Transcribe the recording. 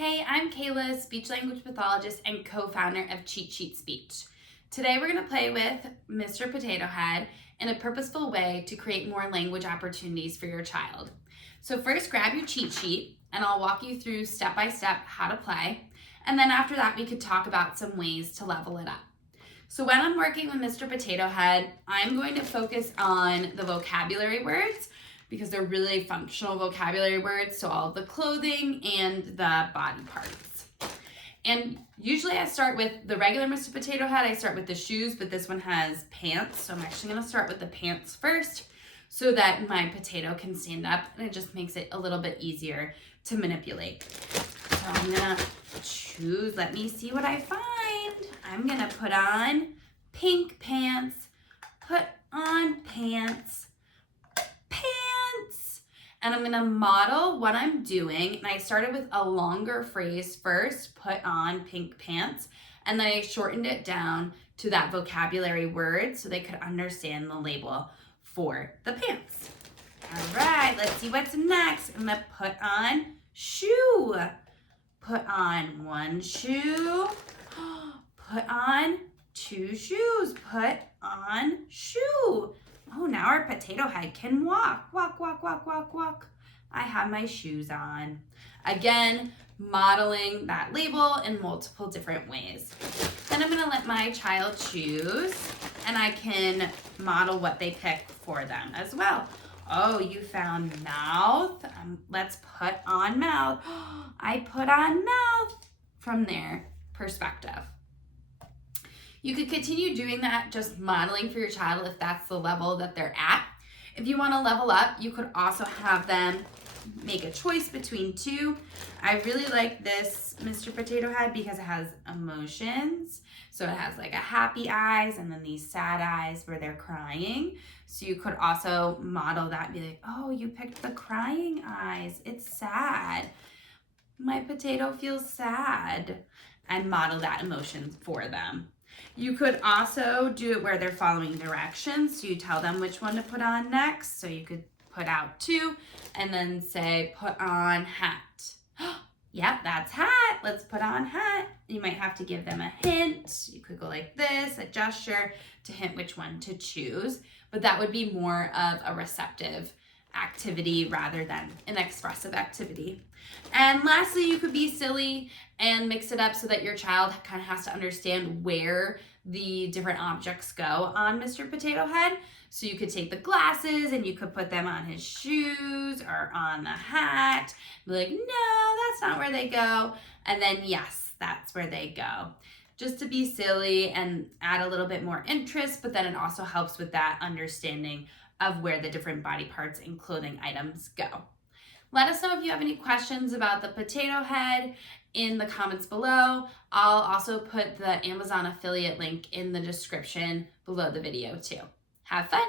Hey, I'm Kayla, speech language pathologist and co-founder of Cheat Sheet Speech. Today we're going to play with Mr. Potato Head in a purposeful way to create more language opportunities for your child. So first grab your cheat sheet and I'll walk you through step by step how to play. And then after that we could talk about some ways to level it up. So when I'm working with Mr. Potato Head, I'm going to focus on the vocabulary words because they're really functional vocabulary words, so all of the clothing and the body parts. And usually I start with the regular Mr. Potato Head, I start with the shoes, but this one has pants, so I'm actually gonna start with the pants first so that my potato can stand up, and it just makes it a little bit easier to manipulate. So I'm gonna choose, let me see what I find. I'm gonna put on pink pants, put on pants, and I'm gonna model what I'm doing. And I started with a longer phrase first, put on pink pants, and then I shortened it down to that vocabulary word so they could understand the label for the pants. All right, let's see what's next. I'm gonna put on shoe. Put on one shoe, put on two shoes, put on shoe. Oh, now our potato head can walk. Walk, walk, walk, walk, walk. I have my shoes on. Again, modeling that label in multiple different ways. Then I'm gonna let my child choose and I can model what they pick for them as well. Oh, you found mouth. Let's put on mouth. I put on mouth from their perspective. You could continue doing that, just modeling for your child if that's the level that they're at. If you want to level up, you could also have them make a choice between two. I really like this Mr. Potato Head because it has emotions. So it has like a happy eyes and then these sad eyes where they're crying. So you could also model that and be like, oh, you picked the crying eyes. It's sad. My potato feels sad. And model that emotion for them. You could also do it where they're following directions. So you tell them which one to put on next. So you could put out two and then say, put on hat. Yep, that's hat. Let's put on hat. You might have to give them a hint. You could go like this, a gesture to hint which one to choose. But that would be more of a receptive activity rather than an expressive activity. And lastly, you could be silly and mix it up so that your child kind of has to understand where the different objects go on Mr. Potato Head. So you could take the glasses and you could put them on his shoes or on the hat. Be like, no, that's not where they go. And then yes, that's where they go. Just to be silly and add a little bit more interest, but then it also helps with that understanding of where the different body parts and clothing items go. Let us know if you have any questions about the potato head in the comments below. I'll also put the Amazon affiliate link in the description below the video too. Have fun!